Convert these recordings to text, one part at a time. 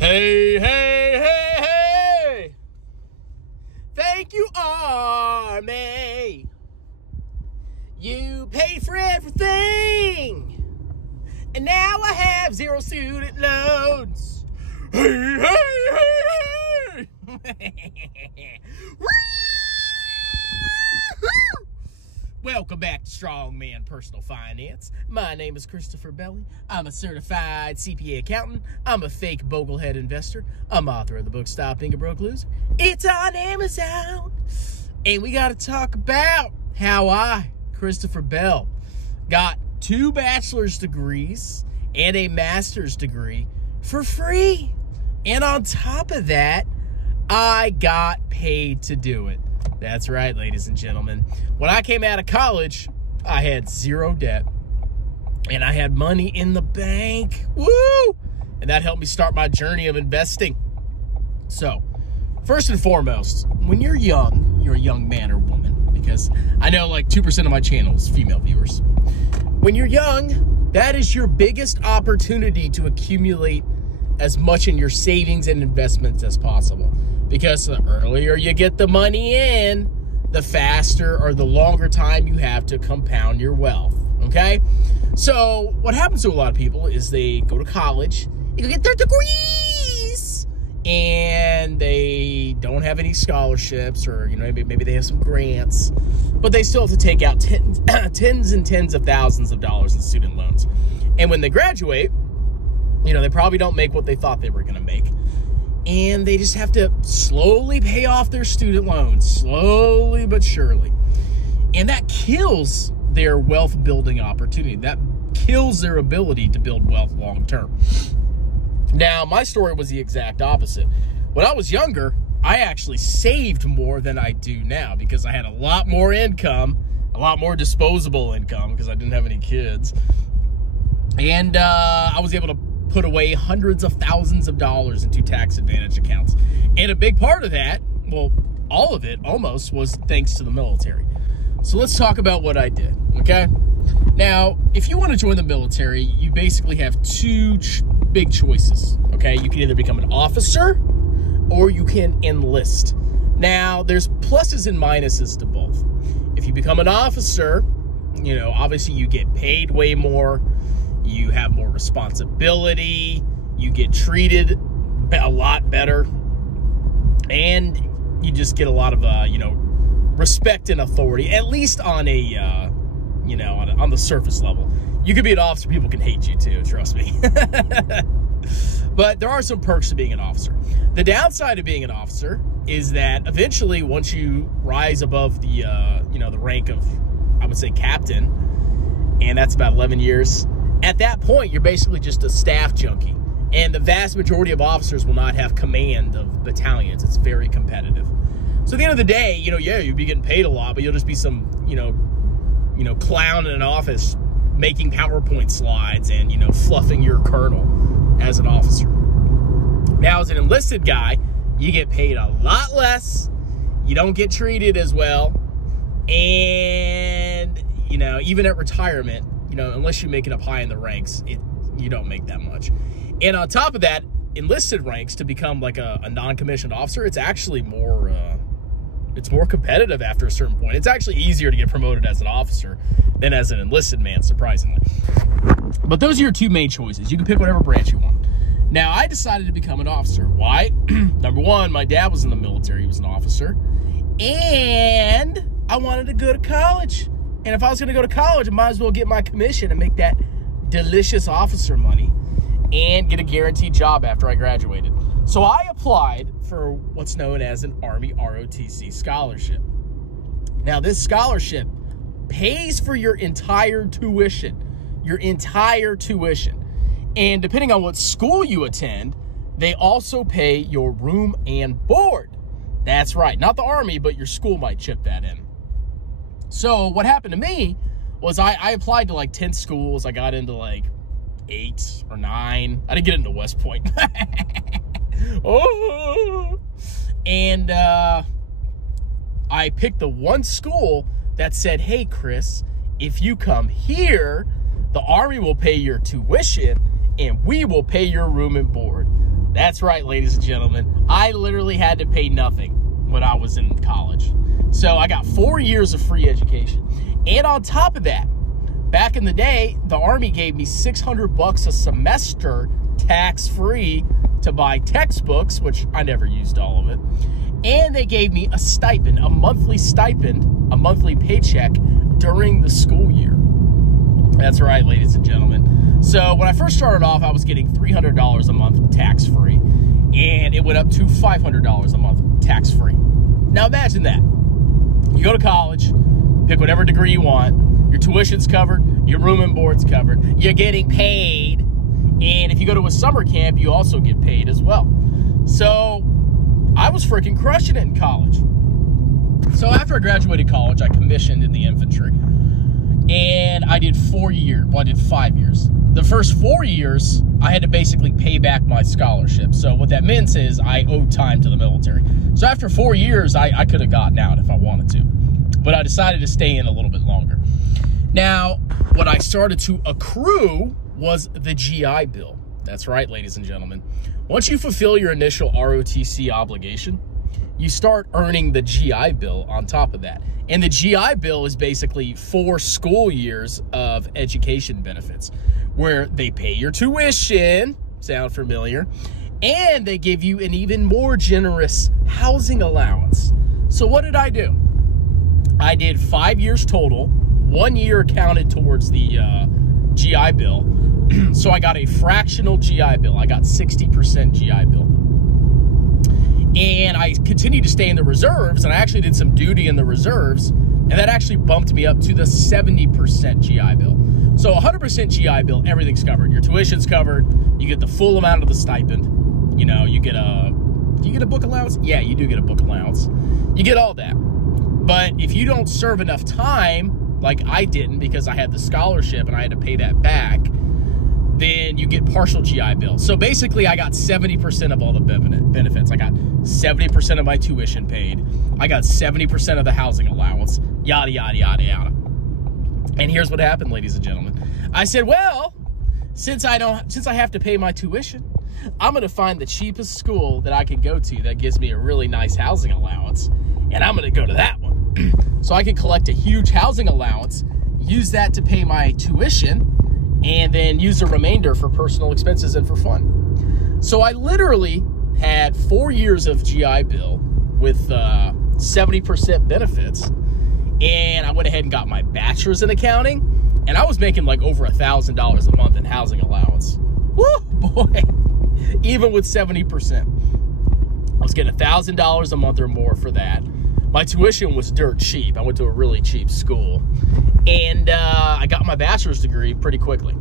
Hey, hey, hey, hey! Thank you, Army. You pay for everything. And now I have 0 student loans. Hey, hey, hey, hey! Welcome back to Strongman Personal Finance. My name is Christopher Belly. I'm a certified CPA accountant. I'm a fake boglehead investor. I'm author of the book Stop Being a Broke Loser. It's on Amazon. And we got to talk about how I, Christopher Bell, got 2 bachelor's degrees and a master's degree for free. And on top of that, I got paid to do it. That's right, ladies and gentlemen. When I came out of college, I had 0 debt, and I had money in the bank. Woo! And that helped me start my journey of investing. So, first and foremost, when you're young, you're a young man or woman, because I know like 2% of my channel is female viewers. When you're young, that is your biggest opportunity to accumulate as much in your savings and investments as possible. Because the earlier you get the money in, the faster or the longer time you have to compound your wealth, okay? So what happens to a lot of people is they go to college, they get their degrees, and they don't have any scholarships, or maybe they have some grants, but they still have to take out tens and tens of thousands of dollars in student loans. And when they graduate, they probably don't make what they thought they were going to make. And they just have to slowly pay off their student loans, slowly but surely. And that kills their wealth building opportunity. That kills their ability to build wealth long term. Now, my story was the exact opposite. When I was younger, I actually saved more than I do now because I had a lot more income, a lot more disposable income because I didn't have any kids. And I was able to put away hundreds of thousands of dollars into tax advantage accounts. And a big part of that, well, all of it almost, was thanks to the military. So let's talk about what I did, okay? Now, if you want to join the military, you basically have 2 big choices, okay? You can either become an officer or you can enlist. Now, there's pluses and minuses to both. If you become an officer, obviously you get paid way more. You have more responsibility, you get treated a lot better, and you just get a lot of, respect and authority, at least on a, on the surface level. You could be an officer, people can hate you too, trust me. But there are some perks to being an officer. The downside of being an officer is that eventually, once you rise above the, the rank of, I would say, captain, and that's about 11 years, at that point, you're basically just a staff junkie. And the vast majority of officers will not have command of battalions. It's very competitive. So at the end of the day, you'll be getting paid a lot, but you'll just be some, clown in an office making PowerPoint slides and, fluffing your colonel as an officer. Now, as an enlisted guy, you get paid a lot less. You don't get treated as well. And, even at retirement, unless you make it up high in the ranks, you don't make that much. And on top of that, enlisted ranks, to become like a non-commissioned officer, it's actually more, it's more competitive after a certain point. It's actually easier to get promoted as an officer than as an enlisted man, surprisingly. But those are your 2 main choices. You can pick whatever branch you want. Now, I decided to become an officer. Why? Number 1, my dad was in the military. He was an officer. And I wanted to go to college. And if I was going to go to college, I might as well get my commission and make that delicious officer money and get a guaranteed job after I graduated. So I applied for what's known as an Army ROTC scholarship. Now, this scholarship pays for your entire tuition. And depending on what school you attend, they also pay your room and board. That's right. Not the Army, but your school might chip that in. So what happened to me was I applied to like 10 schools. I got into like 8 or 9. I didn't get into West Point. And I picked the one school that said, hey, Chris, if you come here, the Army will pay your tuition and we will pay your room and board. That's right, ladies and gentlemen. I literally had to pay nothing when I was in college. So I got 4 years of free education. And on top of that, back in the day, the Army gave me $600 a semester tax-free to buy textbooks, which I never used all of it. And they gave me a stipend, a monthly paycheck during the school year. That's right, ladies and gentlemen. So when I first started off, I was getting $300 a month tax-free, and it went up to $500 a month tax-free. Now imagine that. You go to college, pick whatever degree you want, your tuition's covered, your room and board's covered, you're getting paid, and if you go to a summer camp, you also get paid as well. So I was freaking crushing it in college. So after I graduated college, I commissioned in the infantry, and I did 5 years. The first 4 years, I had to basically pay back my scholarship. So what that meant is I owed time to the military. So after 4 years, I could have gotten out if I wanted to. But I decided to stay in a little bit longer. Now, what I started to accrue was the GI Bill. That's right, ladies and gentlemen. Once you fulfill your initial ROTC obligation, you start earning the GI Bill on top of that. And the GI Bill is basically 4 school years of education benefits, where they pay your tuition, sound familiar, and they give you an even more generous housing allowance. So what did I do? I did 5 years total. 1 year counted towards the GI Bill. So I got a fractional GI Bill. I got 60% GI Bill. And I continued to stay in the reserves, and I actually did some duty in the reserves, and that actually bumped me up to the 70% GI Bill. So 100% GI Bill, everything's covered. Your tuition's covered. You get the full amount of the stipend. You know, do you get a book allowance? Yeah, you do get a book allowance. You get all that. But if you don't serve enough time, like I didn't because I had the scholarship and I had to pay that back, then you get partial GI Bill. So basically, I got 70% of all the benefits. I got 70% of my tuition paid. I got 70% of the housing allowance, yada, yada, yada, yada. And here's what happened, ladies and gentlemen. I said, well, since I have to pay my tuition, I'm going to find the cheapest school that I can go to that gives me a really nice housing allowance, and I'm going to go to that one. So I can collect a huge housing allowance, use that to pay my tuition, and then use the remainder for personal expenses and for fun. So I literally had 4 years of GI Bill with 70% benefits, and I went ahead and got my bachelor's in accounting, and I was making like over $1,000 a month in housing allowance. Woo, boy, even with 70%. I was getting $1,000 a month or more for that. My tuition was dirt cheap. I went to a really cheap school. And I got my bachelor's degree pretty quickly.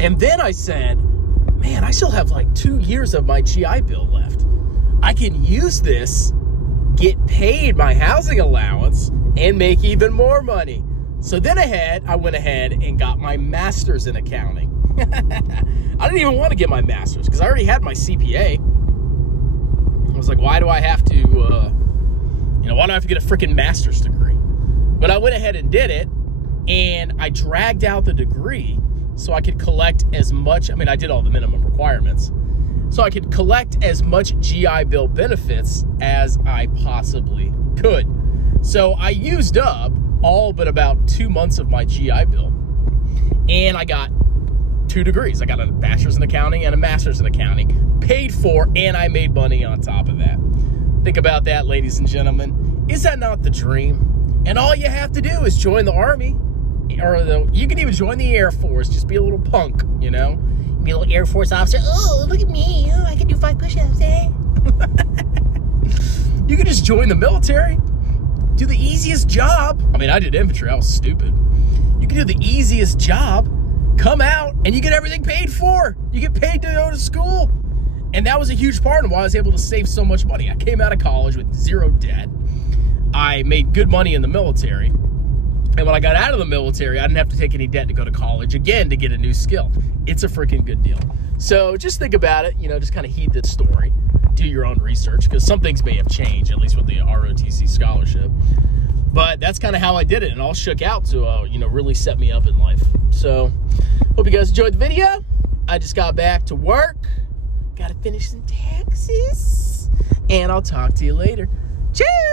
And then I said, man, I still have like 2 years of my GI Bill left. I can use this, get paid my housing allowance, and make even more money. So then I went ahead and got my master's in accounting. I didn't even want to get my master's because I already had my CPA. I was like, why do I have to, why do I have to get a freaking master's degree? But I went ahead and did it, and I dragged out the degree so I could collect as much. I did all the minimum requirements. So I could collect as much GI Bill benefits as I possibly could. So I used up all but about 2 months of my GI Bill, and I got 2 degrees. I got a bachelor's in accounting and a master's in accounting, paid for, and I made money on top of that. Think about that, ladies and gentlemen. Is that not the dream? And all you have to do is join the Army, or you can even join the Air Force. Just be a little punk, Be a little Air Force officer. Oh, look at me. Oh, I can do 5 push-ups, eh? You can just join the military. Do the easiest job. I did infantry. I was stupid. You can do the easiest job, come out, and you get everything paid for. You get paid to go to school. And that was a huge part of why I was able to save so much money. I came out of college with 0 debt. I made good money in the military. And when I got out of the military, I didn't have to take any debt to go to college again to get a new skill. It's a freaking good deal. So just think about it, just kind of heed this story. Do your own research, because some things may have changed, at least with the ROTC scholarship. But that's kind of how I did it, and all shook out to, really set me up in life. So hope you guys enjoyed the video. I just got back to work. Got to finish some taxes. And I'll talk to you later. Cheers!